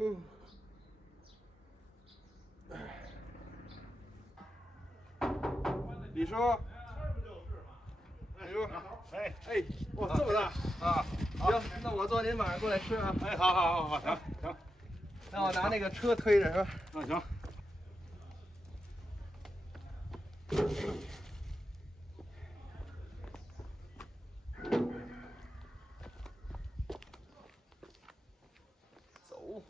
嗯。李叔，李叔，哎，哇，这么大啊！行，那我坐您晚上过来吃啊。哎，好，行。那我拿那个车推着是吧？行。走。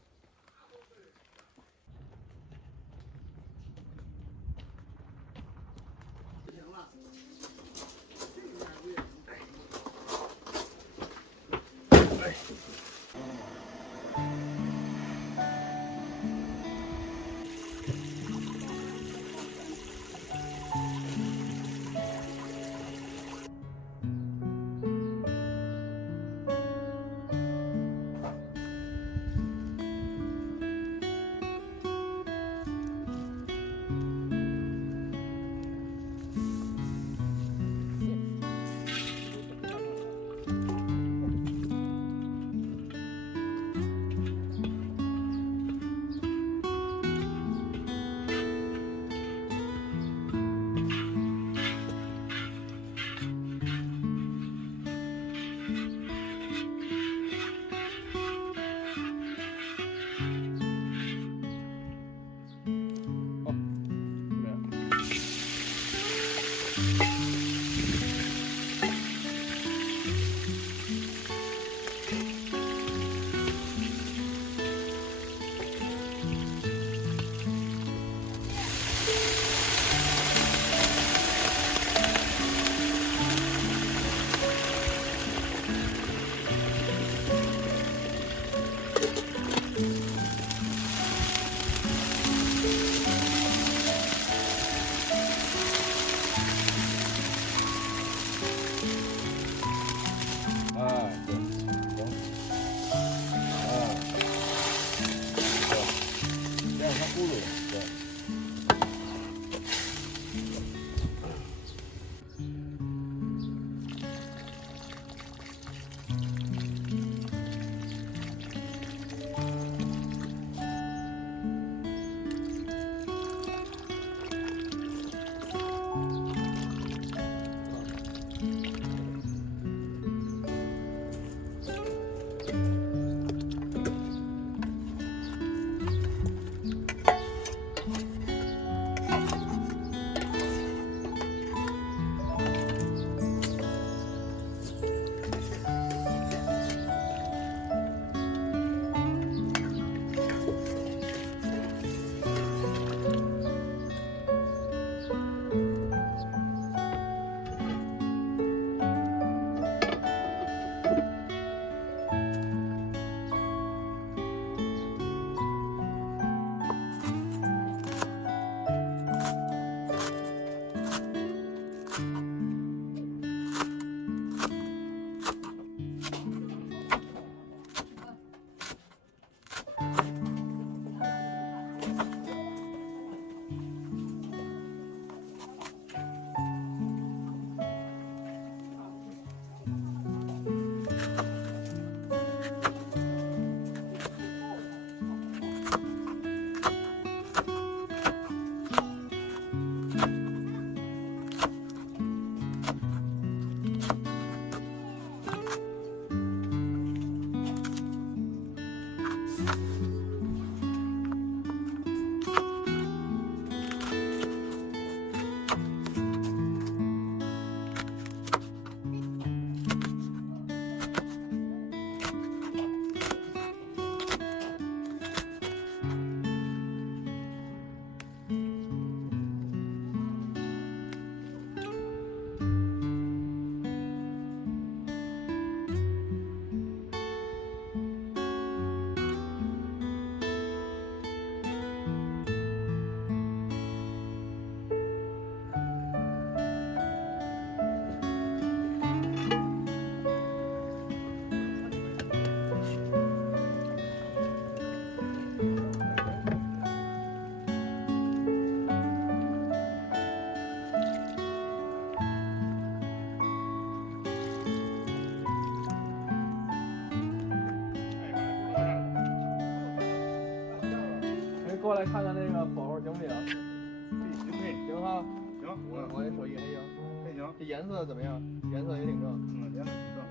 过来看看那个火候行不行？行可以，行哈。行，我这手艺还行。还行。这颜色怎么样？颜色也挺正。颜色挺正。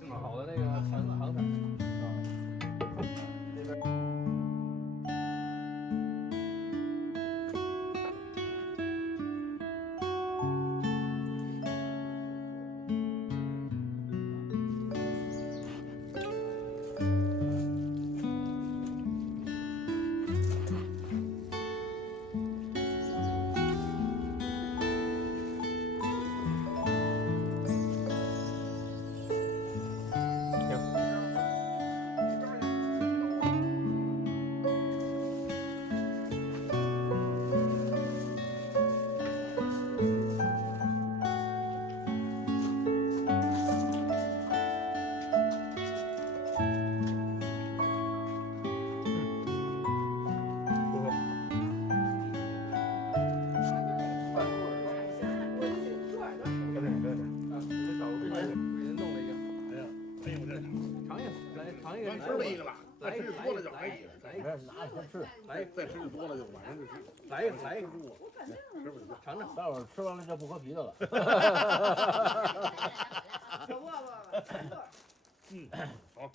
挺好的那个糖色。啊。这边。咱吃了一个了，再吃多了就可以了。来一个，拿一个吃，再吃多了就晚上就吃。来一个，来一个，尝尝，待会儿吃完了就不喝啤的了。嗯，好，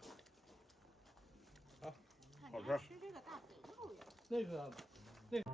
好，好吃。吃这个大肥肉呀。那个。